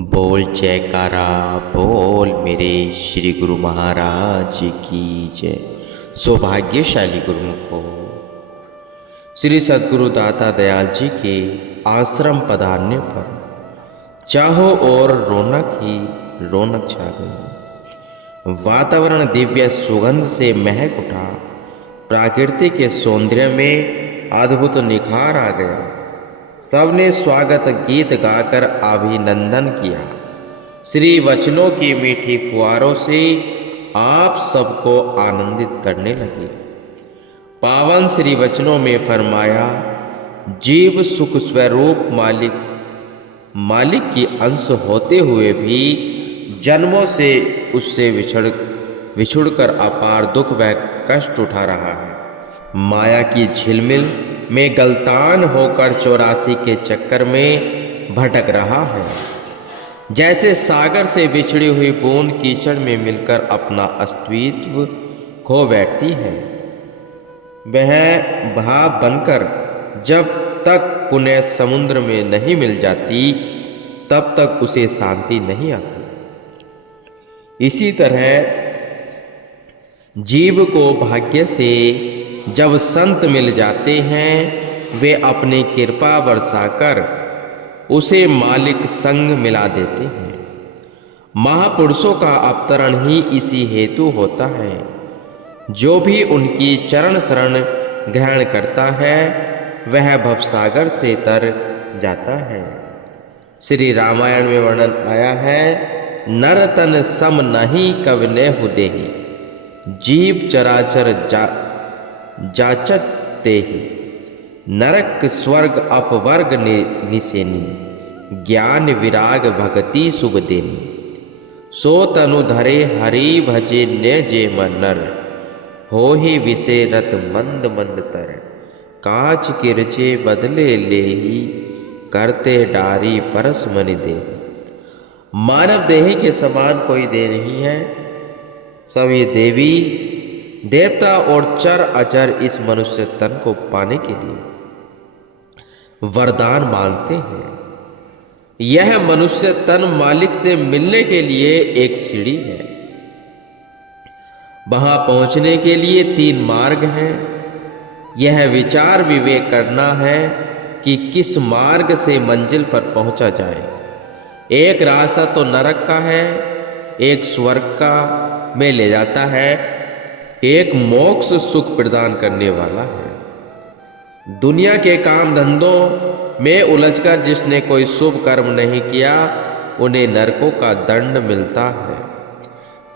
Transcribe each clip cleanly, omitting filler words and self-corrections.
बोल जयकारा बोल मेरे श्री गुरु महाराज की जय। सौभाग्यशाली गुरुओं को श्री सद्गुरु दाता दयाल जी के आश्रम पधारने पर चाहो और रौनक ही रौनक छा गई। वातावरण दिव्य सुगंध से महक उठा। प्रकृति के सौंदर्य में अद्भुत निखार आ गया। सबने स्वागत गीत गाकर अभिनंदन किया। श्री वचनों की मीठी फुहारों से आप सबको आनंदित करने लगे। पावन श्री वचनों में फरमाया, जीव सुख स्वरूप मालिक की अंश होते हुए भी जन्मों से उससे विछुड़कर अपार दुख व कष्ट उठा रहा है। माया की झिलमिल में गलतान होकर 84 के चक्कर में भटक रहा है। जैसे सागर से बिछड़ी हुई बूंद कीचड़ में मिलकर अपना अस्तित्व खो बैठती है। वह भाव बनकर जब तक पुनः समुद्र में नहीं मिल जाती तब तक उसे शांति नहीं आती। इसी तरह जीव को भाग्य से जब संत मिल जाते हैं, वे अपनी कृपा बरसाकर उसे मालिक संग मिला देते हैं। महापुरुषों का अवतरण ही इसी हेतु होता है। जो भी उनकी चरण शरण ग्रहण करता है वह भवसागर से तर जाता है। श्री रामायण में वर्णन आया है, नर तन सम नहीं कवने हुदेहि, जीव चराचर जाचते ही, नरक स्वर्ग अपवर्ग निसेनी, ज्ञान विराग भक्ति शुभ देनी, सो तनु धरे हरि भजे ने जे मनर, हो ही विषय रत मंद मंद तर, काच किरचे बदले ले ही, करते डारी परस मनि दे। मानव देह के समान कोई देह नहीं है। सभी देवी देवता और चर अचर इस मनुष्य तन को पाने के लिए वरदान मांगते हैं। यह मनुष्य तन मालिक से मिलने के लिए एक सीढ़ी है। वहां पहुंचने के लिए 3 मार्ग हैं। यह विचार विवेक करना है कि किस मार्ग से मंजिल पर पहुंचा जाए। एक रास्ता तो नरक का है, एक स्वर्ग का में ले जाता है, एक मोक्ष सुख प्रदान करने वाला है। दुनिया के काम धंधों में उलझकर जिसने कोई शुभ कर्म नहीं किया, उन्हें नरकों का दंड मिलता है।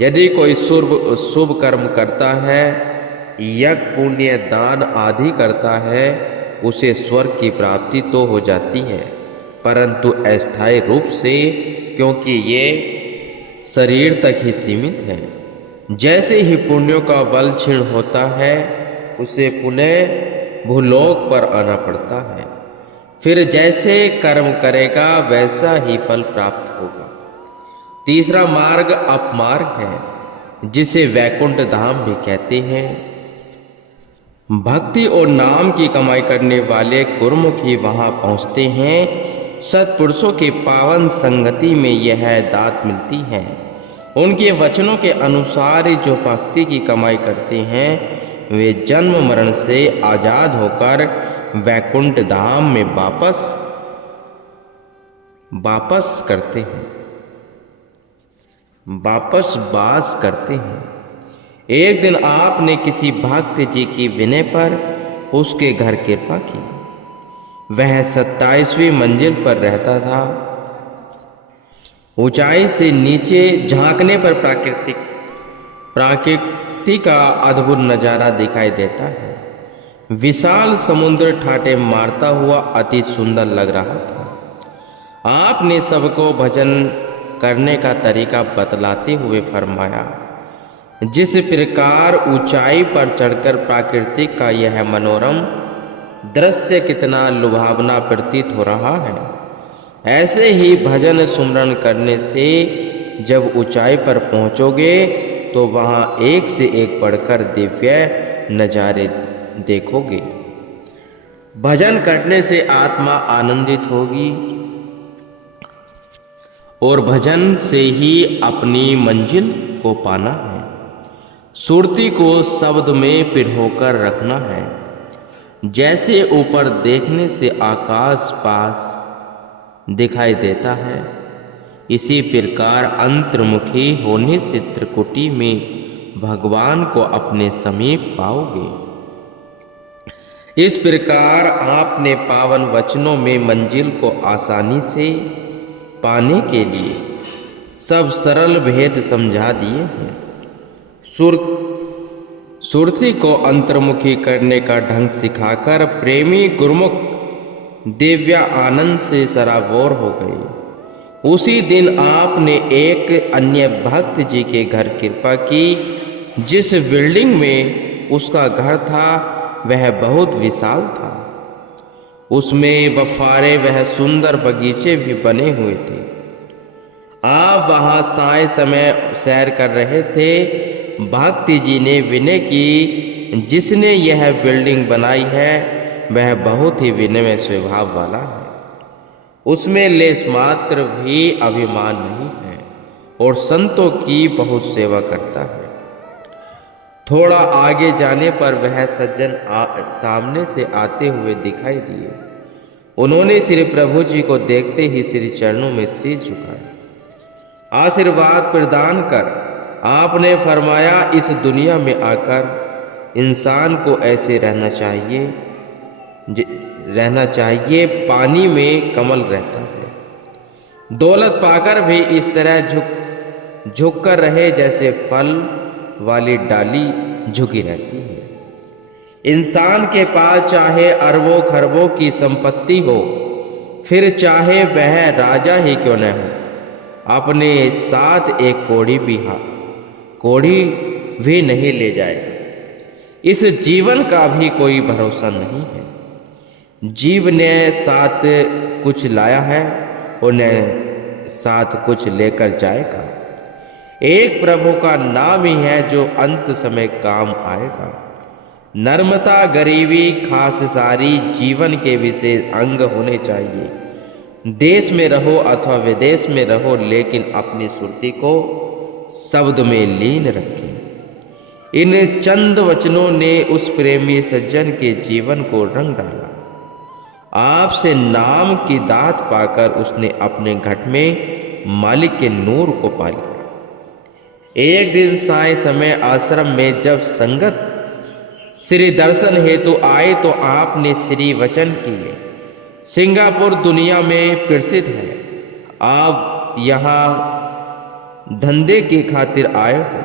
यदि कोई शुभ कर्म करता है, यज्ञ पुण्य दान आदि करता है, उसे स्वर्ग की प्राप्ति तो हो जाती है, परंतु अस्थायी रूप से, क्योंकि ये शरीर तक ही सीमित है। जैसे ही पुण्यों का बल क्षीण होता है, उसे पुनः भूलोक पर आना पड़ता है। फिर जैसे कर्म करेगा वैसा ही फल प्राप्त होगा। तीसरा मार्ग अपमार्ग है, जिसे वैकुंठ धाम भी कहते हैं। भक्ति और नाम की कमाई करने वाले गुरुमुखी वहां पहुंचते हैं। सत्पुरुषों की पावन संगति में यह दात मिलती है। उनके वचनों के अनुसार ही जो भक्ति की कमाई करते हैं, वे जन्म मरण से आजाद होकर वैकुंठ धाम में वापस करते हैं, वापस वास करते हैं। एक दिन आपने किसी भक्त जी की विनय पर उसके घर कृपा की। वह 27वीं मंजिल पर रहता था। ऊंचाई से नीचे झांकने पर प्रकृति का अद्भुत नजारा दिखाई देता है। विशाल समुद्र ठाटे मारता हुआ अति सुंदर लग रहा था। आपने सबको भजन करने का तरीका बतलाते हुए फरमाया, जिस प्रकार ऊंचाई पर चढ़कर प्रकृति का यह मनोरम दृश्य कितना लुभावना प्रतीत हो रहा है, ऐसे ही भजन सुमरन करने से जब ऊंचाई पर पहुंचोगे तो वहां एक से एक बढ़कर दिव्य नजारे देखोगे। भजन करने से आत्मा आनंदित होगी और भजन से ही अपनी मंजिल को पाना है। सुरती को शब्द में पिरोकर रखना है। जैसे ऊपर देखने से आकाश पास दिखाई देता है, इसी प्रकार अंतर्मुखी होने से त्रिकुटी में भगवान को अपने समीप पाओगे। इस प्रकार आपने पावन वचनों में मंजिल को आसानी से पाने के लिए सब सरल भेद समझा दिए हैं। सुरती को अंतर्मुखी करने का ढंग सिखाकर प्रेमी गुरुमुख दिव्या आनंद से सराबोर हो गए। उसी दिन आपने एक अन्य भक्त जी के घर कृपा की। जिस बिल्डिंग में उसका घर था वह बहुत विशाल था। उसमें बफारे वह सुंदर बगीचे भी बने हुए थे। आप वहां साय समय सैर कर रहे थे। भक्ति जी ने विनय की, जिसने यह बिल्डिंग बनाई है वह बहुत ही विनम्र स्वभाव वाला है। उसमें लेश मात्र भी अभिमान नहीं है और संतों की बहुत सेवा करता है। थोड़ा आगे जाने पर वह सज्जन सामने से आते हुए दिखाई दिए। उन्होंने श्री प्रभु जी को देखते ही श्री चरणों में शीश झुकाया। आशीर्वाद प्रदान कर आपने फरमाया, इस दुनिया में आकर इंसान को ऐसे रहना चाहिए पानी में कमल रहता है। दौलत पाकर भी इस तरह झुक कर रहे जैसे फल वाली डाली झुकी रहती है। इंसान के पास चाहे अरबों खरबों की संपत्ति हो, फिर चाहे वह राजा ही क्यों न हो, अपने साथ एक कोड़ी भी नहीं ले जाएगा। इस जीवन का भी कोई भरोसा नहीं है। जीव ने साथ कुछ लाया है और न साथ कुछ लेकर जाएगा। एक प्रभु का नाम ही है जो अंत समय काम आएगा। नर्मता, गरीबी, खास सारी जीवन के विशेष अंग होने चाहिए। देश में रहो अथवा विदेश में रहो, लेकिन अपनी सुरती को शब्द में लीन रखें। इन चंद वचनों ने उस प्रेमी सज्जन के जीवन को रंग डाला। आपसे नाम की दात पाकर उसने अपने घट में मालिक के नूर को पा लिया। एक दिन साय समय आश्रम में जब संगत श्री दर्शन हेतु आए तो आपने श्री वचन किए। सिंगापुर दुनिया में प्रसिद्ध है। आप यहाँ धंधे की खातिर आए हो।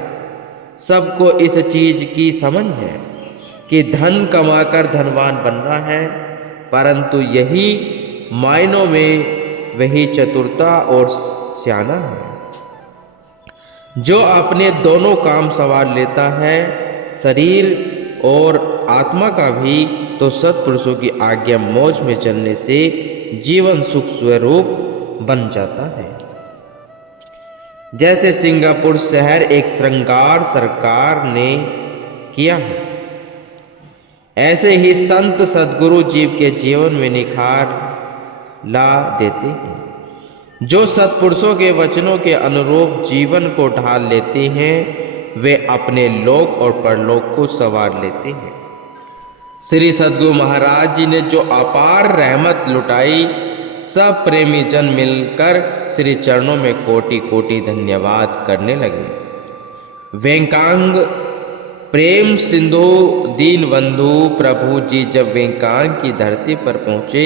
सबको इस चीज की समझ है कि धन कमाकर धनवान बनना है, परंतु यही मायनों में वही चतुरता और सियाना है जो अपने दोनों काम संवार लेता है, शरीर और आत्मा का भी। तो सत्पुरुषों की आज्ञा मौज में चलने से जीवन सुख स्वरूप बन जाता है। जैसे सिंगापुर शहर एक श्रृंगार सरकार ने किया है, ऐसे ही संत सद्गुरु जीव के जीवन में निखार ला देते हैं। जो सत्पुरुषों के वचनों के अनुरूप जीवन को ढाल लेते हैं, वे अपने लोक और परलोक को संवार लेते हैं। श्री सद्गुरु महाराज जी ने जो अपार रहमत लुटाई, सब प्रेमी जन मिलकर श्री चरणों में कोटि कोटि धन्यवाद करने लगे। वेंकांग प्रेम सिंधु दीन बंधु प्रभु जी जब वेंकांग की धरती पर पहुंचे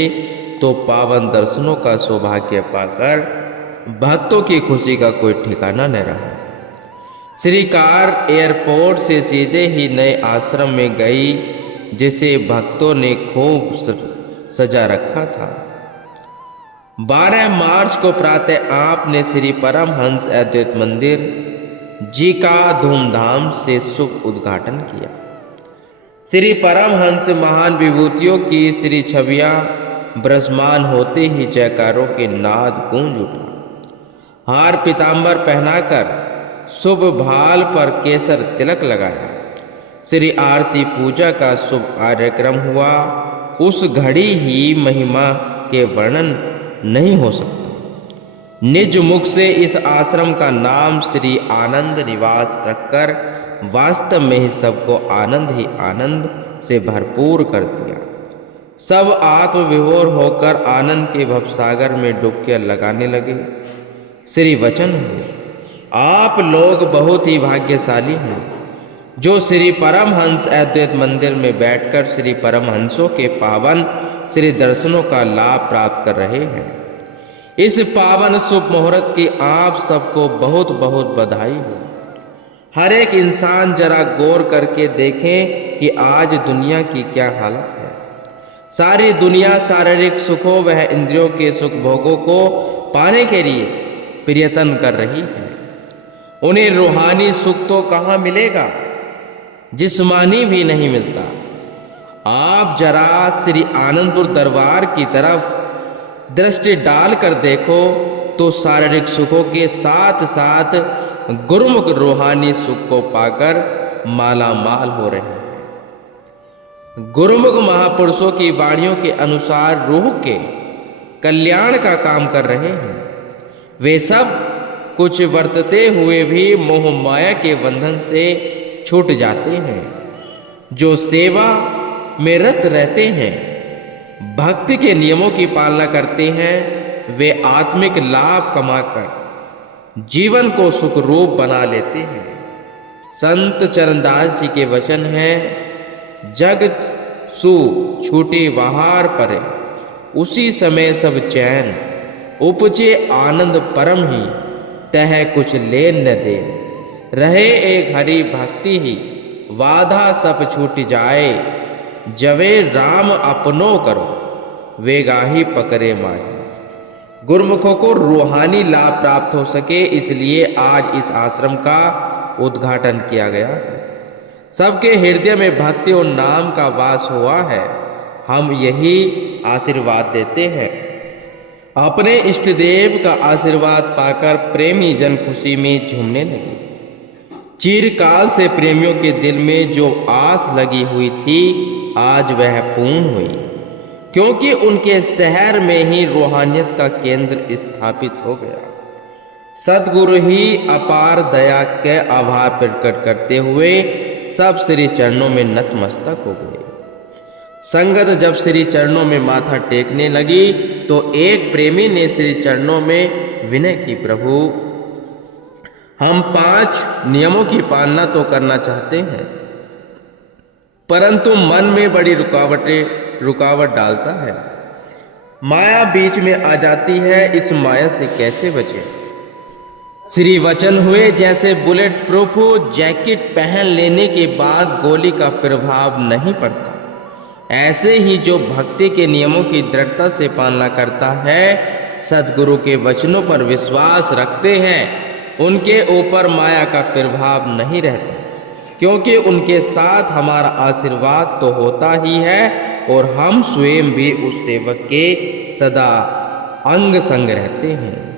तो पावन दर्शनों का सौभाग्य पाकर भक्तों की खुशी का कोई ठिकाना न रहा। श्री कार एयरपोर्ट से सीधे ही नए आश्रम में गई, जिसे भक्तों ने खूब सजा रखा था। 12 मार्च को प्रातः आपने श्री परमहंस अद्वैत मंदिर जी का धूमधाम से शुभ उद्घाटन किया। श्री परमहंस महान विभूतियों की श्री छवियां ब्रजमान होते ही जयकारों के नाद गूंज उठा। हार पीतांबर पहनाकर शुभ भाल पर केसर तिलक लगाया। श्री आरती पूजा का शुभ कार्यक्रम हुआ। उस घड़ी ही महिमा के वर्णन नहीं हो सकता। निज मुख से इस आश्रम का नाम श्री आनंद निवास रखकर वास्तव में ही सबको आनंद ही आनंद से भरपूर कर दिया। सब आत्मविभोर होकर आनंद के भवसागर में डुबकियां लगाने लगे। श्री वचन हुए, आप लोग बहुत ही भाग्यशाली हैं जो श्री परमहंस अद्वैत मंदिर में बैठकर श्री परमहंसों के पावन श्री दर्शनों का लाभ प्राप्त कर रहे हैं। इस पावन शुभ मुहूर्त की आप सबको बहुत बहुत बधाई हो। हर एक इंसान जरा गौर करके देखें कि आज दुनिया की क्या हालत है। सारी दुनिया शारीरिक सुखों व इंद्रियों के सुख भोगों को पाने के लिए प्रयत्न कर रही है। उन्हें रूहानी सुख तो कहाँ मिलेगा, जिस्मानी भी नहीं मिलता। आप जरा श्री आनंदपुर दरबार की तरफ दृष्टि डालकर देखो तो शारीरिक सुखों के साथ साथ गुरुमुख रूहानी सुख को पाकर माला माल हो रहे हैं। गुरुमुख महापुरुषों की वाणियों के अनुसार रूह के कल्याण का काम कर रहे हैं। वे सब कुछ वर्तते हुए भी मोह माया के बंधन से छूट जाते हैं। जो सेवा में रत रहते हैं, भक्ति के नियमों की पालना करते हैं, वे आत्मिक लाभ कमाकर जीवन को सुख रूप बना लेते हैं। संत चरणदास जी के वचन हैं, जग सु छूटे बाहर परे, उसी समय सब चैन, उपजे आनंद परम ही, तह कुछ लेन न दे। रहे एक हरि भक्ति ही, वाधा सब छूट जाए, जवे राम अपनो करो, वे गाही पकड़े माए। गुरुमुखों को रूहानी लाभ प्राप्त हो सके, इसलिए आज इस आश्रम का उद्घाटन किया गया है। सबके हृदय में भक्ति और नाम का वास हुआ है। हम यही आशीर्वाद देते हैं। अपने इष्ट देव का आशीर्वाद पाकर प्रेमी जन खुशी में झूमने लगे। चिरकाल से प्रेमियों के दिल में जो आस लगी हुई थी, आज वह पूर्ण हुई, क्योंकि उनके शहर में ही रूहानियत का केंद्र स्थापित हो गया। सदगुरु ही अपार दया के आभार प्रकट करते हुए सब श्री चरणों में नतमस्तक हो गए। संगत जब श्री चरणों में माथा टेकने लगी तो एक प्रेमी ने श्री चरणों में विनय की, प्रभु हम 5 नियमों की पालना तो करना चाहते हैं, परंतु मन में बड़ी रुकावट डालता है। माया बीच में आ जाती है, इस माया से कैसे बचे। श्री वचन हुए, जैसे बुलेट प्रूफ जैकेट पहन लेने के बाद गोली का प्रभाव नहीं पड़ता, ऐसे ही जो भक्ति के नियमों की दृढ़ता से पालना करता है, सदगुरु के वचनों पर विश्वास रखते हैं, उनके ऊपर माया का प्रभाव नहीं रहता, क्योंकि उनके साथ हमारा आशीर्वाद तो होता ही है और हम स्वयं भी उस सेवक के सदा अंग संग रहते हैं।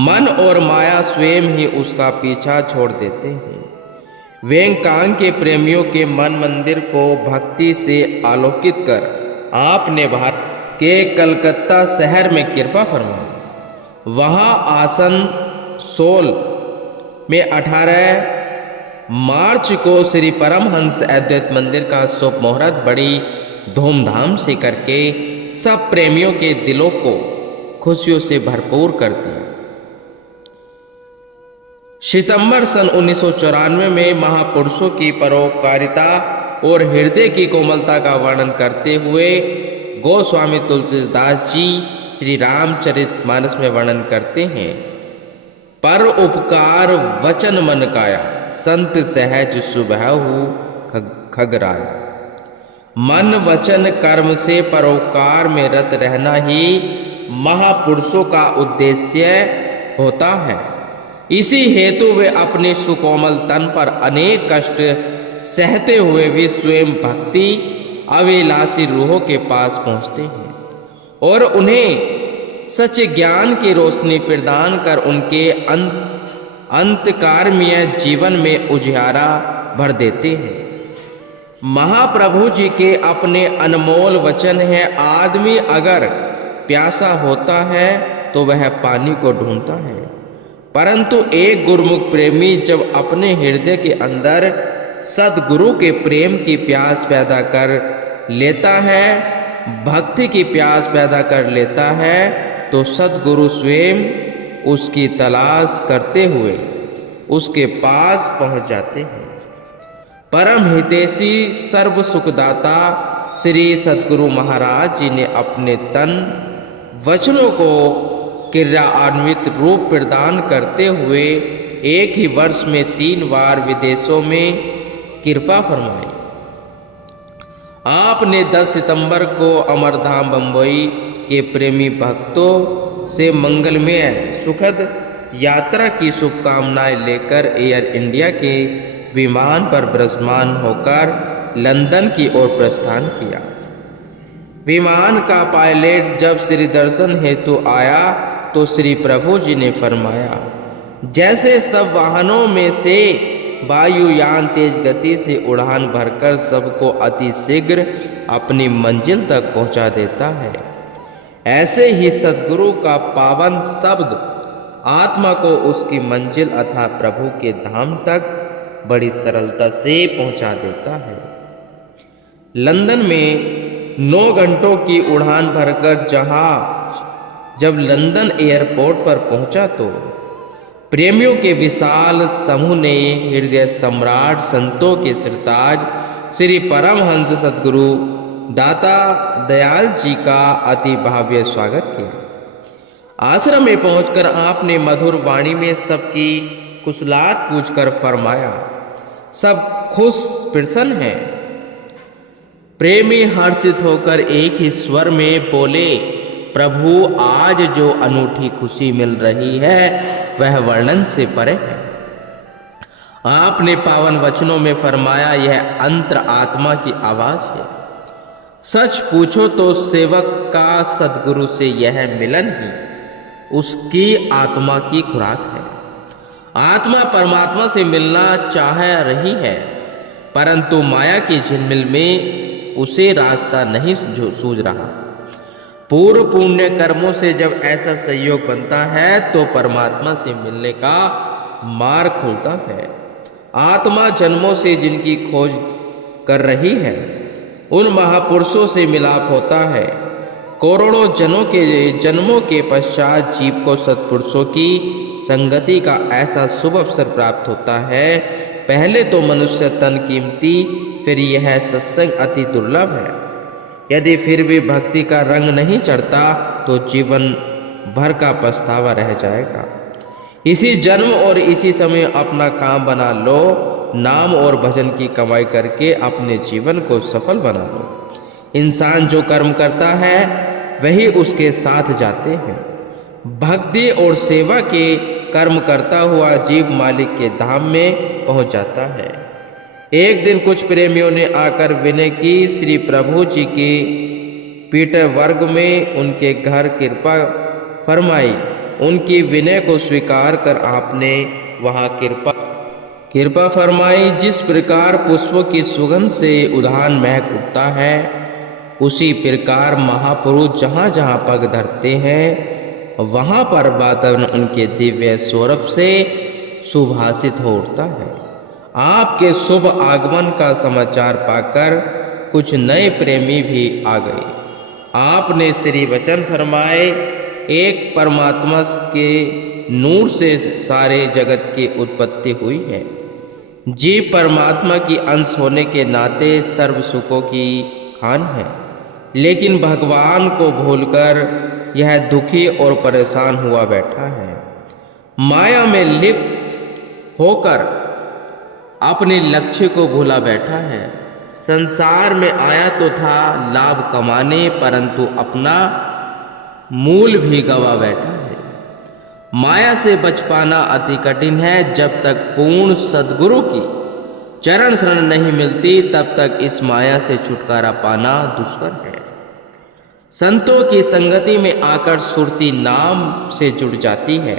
मन और माया स्वयं ही उसका पीछा छोड़ देते हैं। वेंकांग के प्रेमियों के मन मंदिर को भक्ति से आलोकित कर आपने भारत के कलकत्ता शहर में कृपा फरमाई। वहाँ आसन सोल में 18 मार्च को श्री परमहंस अद्वैत मंदिर का शुभ मुहूर्त बड़ी धूमधाम से करके सब प्रेमियों के दिलों को खुशियों से भरपूर कर दिया। सितंबर सन 1994 में महापुरुषों की परोपकारिता और हृदय की कोमलता का वर्णन करते हुए गोस्वामी तुलसीदास जी श्री रामचरितमानस में वर्णन करते हैं, पर उपकार वचन मन काया, संत सहज सुबहु खगराया। मन वचन कर्म से परोपकार में रत रहना ही महापुरुषों का उद्देश्य होता है। इसी हेतु वे अपने सुकोमल तन पर अनेक कष्ट सहते हुए भी स्वयं भक्ति अभिलाषी रूहों के पास पहुंचते हैं और उन्हें सच ज्ञान की रोशनी प्रदान कर उनके अंतकारमीय जीवन में उजियारा भर देते हैं। महाप्रभु जी के अपने अनमोल वचन है, आदमी अगर प्यासा होता है तो वह पानी को ढूंढता है, परंतु एक गुरुमुख प्रेमी जब अपने हृदय के अंदर सद्गुरु के प्रेम की प्यास पैदा कर लेता है, भक्ति की प्यास पैदा कर लेता है, तो सद्गुरु स्वयं उसकी तलाश करते हुए उसके पास पहुंच जाते हैं। परम हितैषी सर्व सुखदाता श्री सद्गुरु महाराज जी ने अपने तन वचनों को क्रियान्वित रूप प्रदान करते हुए एक ही वर्ष में 3 बार विदेशों में कृपा फरमाई। आपने 10 सितंबर को अमरधाम बंबई के प्रेमी भक्तों से मंगलमय सुखद यात्रा की शुभकामनाएं लेकर एयर इंडिया के विमान पर विराजमान होकर लंदन की ओर प्रस्थान किया। विमान का पायलट जब श्री दर्शन हेतु आया तो श्री प्रभु जी ने फरमाया, जैसे सब वाहनों में से वायुयान तेज गति से उड़ान भरकर सबको अति शीघ्र अपनी मंजिल तक पहुंचा देता है, ऐसे ही सद्गुरु का पावन शब्द आत्मा को उसकी मंजिल अथा प्रभु के धाम तक बड़ी सरलता से पहुंचा देता है। लंदन में 9 घंटों की उड़ान भरकर जहाज जब लंदन एयरपोर्ट पर पहुंचा तो प्रेमियों के विशाल समूह ने हृदय सम्राट संतों के सिरताज श्री परमहंस सद्गुरु दाता दयाल जी का अति भव्य स्वागत किया। आश्रम में पहुंचकर आपने मधुर वाणी में सबकी कुशलात पूछकर फरमाया, सब खुश प्रसन्न हैं। प्रेमी हर्षित होकर एक ही स्वर में बोले, प्रभु आज जो अनूठी खुशी मिल रही है वह वर्णन से परे है। आपने पावन वचनों में फरमाया, यह अंतर आत्मा की आवाज है। सच पूछो तो सेवक का सद्गुरु से यह मिलन ही उसकी आत्मा की खुराक है। आत्मा परमात्मा से मिलना चाह रही है, परंतु माया की झिलमिल में उसे रास्ता नहीं सूझ रहा। पूर्व पुण्य कर्मों से जब ऐसा संयोग बनता है तो परमात्मा से मिलने का मार्ग खुलता है। आत्मा जन्मों से जिनकी खोज कर रही है उन महापुरुषों से मिलाप होता है। करोड़ों जन्मों के पश्चात जीव को सत्पुरुषों की संगति का ऐसा शुभ अवसर प्राप्त होता है। पहले तो मनुष्य तन कीमती, फिर यह सत्संग अति दुर्लभ है। यदि फिर भी भक्ति का रंग नहीं चढ़ता तो जीवन भर का पछतावा रह जाएगा। इसी जन्म और इसी समय अपना काम बना लो, नाम और भजन की कमाई करके अपने जीवन को सफल बना लो। इंसान जो कर्म करता है वही उसके साथ जाते हैं। भक्ति और सेवा के कर्म करता हुआ जीव मालिक के धाम में पहुंच जाता है। एक दिन कुछ प्रेमियों ने आकर विनय की, श्री प्रभु जी के पीटर वर्ग में उनके घर कृपा फरमाई। उनकी विनय को स्वीकार कर आपने वहां कृपा फरमाई। जिस प्रकार पुष्पों की सुगंध से उद्यान महक उठता है, उसी प्रकार महापुरुष जहाँ जहाँ पग धरते हैं वहाँ पर वातावरण उनके दिव्य सौरभ से सुभाषित हो उठता है। आपके शुभ आगमन का समाचार पाकर कुछ नए प्रेमी भी आ गए। आपने श्री वचन फरमाए, एक परमात्मा के नूर से सारे जगत की उत्पत्ति हुई है। जीव परमात्मा की अंश होने के नाते सर्व सुखों की खान है, लेकिन भगवान को भूलकर यह दुखी और परेशान हुआ बैठा है। माया में लिप्त होकर अपने लक्ष्य को भूला बैठा है। संसार में आया तो था लाभ कमाने, परंतु अपना मूल भी गवा बैठा है। माया से बच पाना अति कठिन है। जब तक पूर्ण सद्गुरु की चरण शरण नहीं मिलती तब तक इस माया से छुटकारा पाना दुष्कर है। संतों की संगति में आकर सुरती नाम से जुड़ जाती है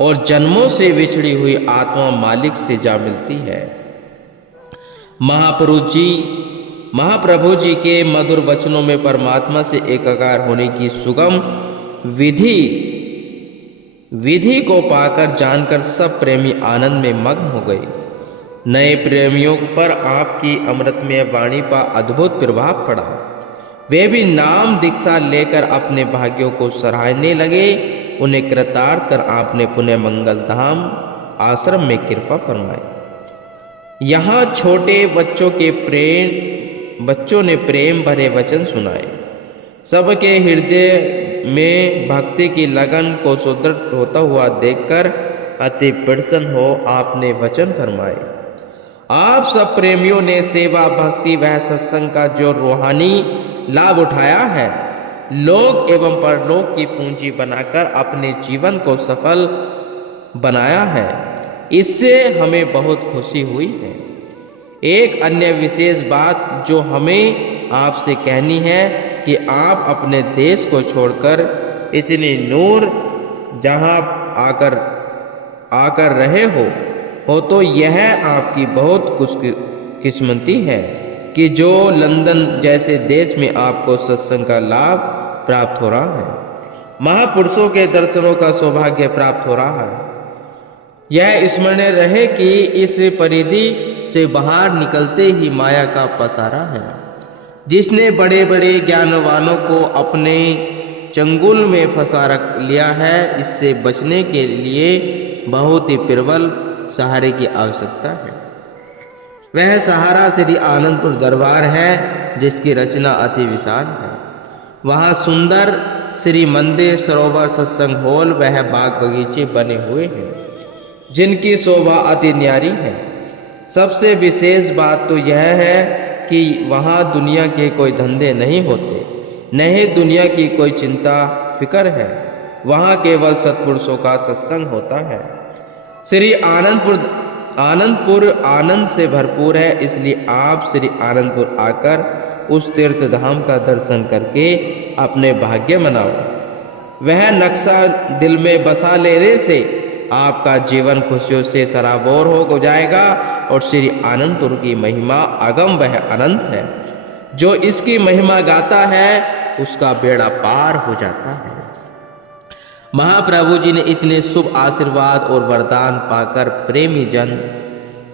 और जन्मों से बिछड़ी हुई आत्मा मालिक से जा मिलती है। महाप्रभु जी के मधुर वचनों में परमात्मा से एकाकार होने की सुगम विधि विधि को पाकर जानकर सब प्रेमी आनंद में मग्न हो गए। नए प्रेमियों पर आपकी अमृतमय वाणी का अद्भुत प्रभाव पड़ा। वे भी नाम दीक्षा लेकर अपने भाग्यों को सराहने लगे। उन्हें कृतार्थ कर आपने पुनः मंगल धाम आश्रम में कृपा फरमाई। यहाँ छोटे बच्चों ने प्रेम भरे वचन सुनाए। सबके हृदय में भक्ति की लगन को सुदृढ़ होता हुआ देखकर अति प्रसन्न हो आपने वचन फरमाए। आप सब प्रेमियों ने सेवा, भक्ति व सत्संग का जो रूहानी लाभ उठाया है, लोक एवं परलोक की पूंजी बनाकर अपने जीवन को सफल बनाया है, इससे हमें बहुत खुशी हुई है। एक अन्य विशेष बात जो हमें आपसे कहनी है कि आप अपने देश को छोड़कर इतनी दूर जहां आकर रहे हो तो यह आपकी बहुत खुशकिस्मती है कि जो लंदन जैसे देश में आपको सत्संग का लाभ प्राप्त हो रहा है, महापुरुषों के दर्शनों का सौभाग्य प्राप्त हो रहा है। यह स्मरणीय रहे कि इस परिधि से बाहर निकलते ही माया का पसारा है, जिसने बड़े बड़े ज्ञानवानों को अपने चंगुल में फंसा रख लिया है। इससे बचने के लिए बहुत ही प्रबल सहारे की आवश्यकता है। वह सहारा श्री आनंदपुर दरबार है, जिसकी रचना अति विशाल है। वहाँ सुंदर श्री मंदिर, सरोवर, सत्संग हॉल वह बाग बगीचे बने हुए हैं, जिनकी शोभा अति न्यारी है। सबसे विशेष बात तो यह है कि वहाँ दुनिया के कोई धंधे नहीं होते, न ही दुनिया की कोई चिंता फिक्र है। वहाँ केवल सत्पुरुषों का सत्संग होता है। श्री आनंदपुर आनंद से भरपूर है, इसलिए आप श्री आनंदपुर आकर उस तीर्थ धाम का दर्शन करके अपने भाग्य मनाओ। वह नक्शा दिल में बसा लेने से आपका जीवन खुशियों से सराबोर हो जाएगा और श्री आनंदपुर की महिमा अगम वह अनंत है। जो इसकी महिमा गाता है उसका बेड़ा पार हो जाता है। महाप्रभु जी ने इतने शुभ आशीर्वाद और वरदान पाकर प्रेमी जन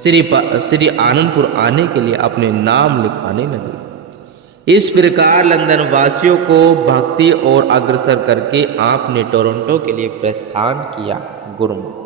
श्री आनंदपुर आने के लिए अपने नाम लिखवाने लगे। इस प्रकार लंदन वासियों को भक्ति और अग्रसर करके आपने टोरंटो के लिए प्रस्थान किया। गुरुमुख।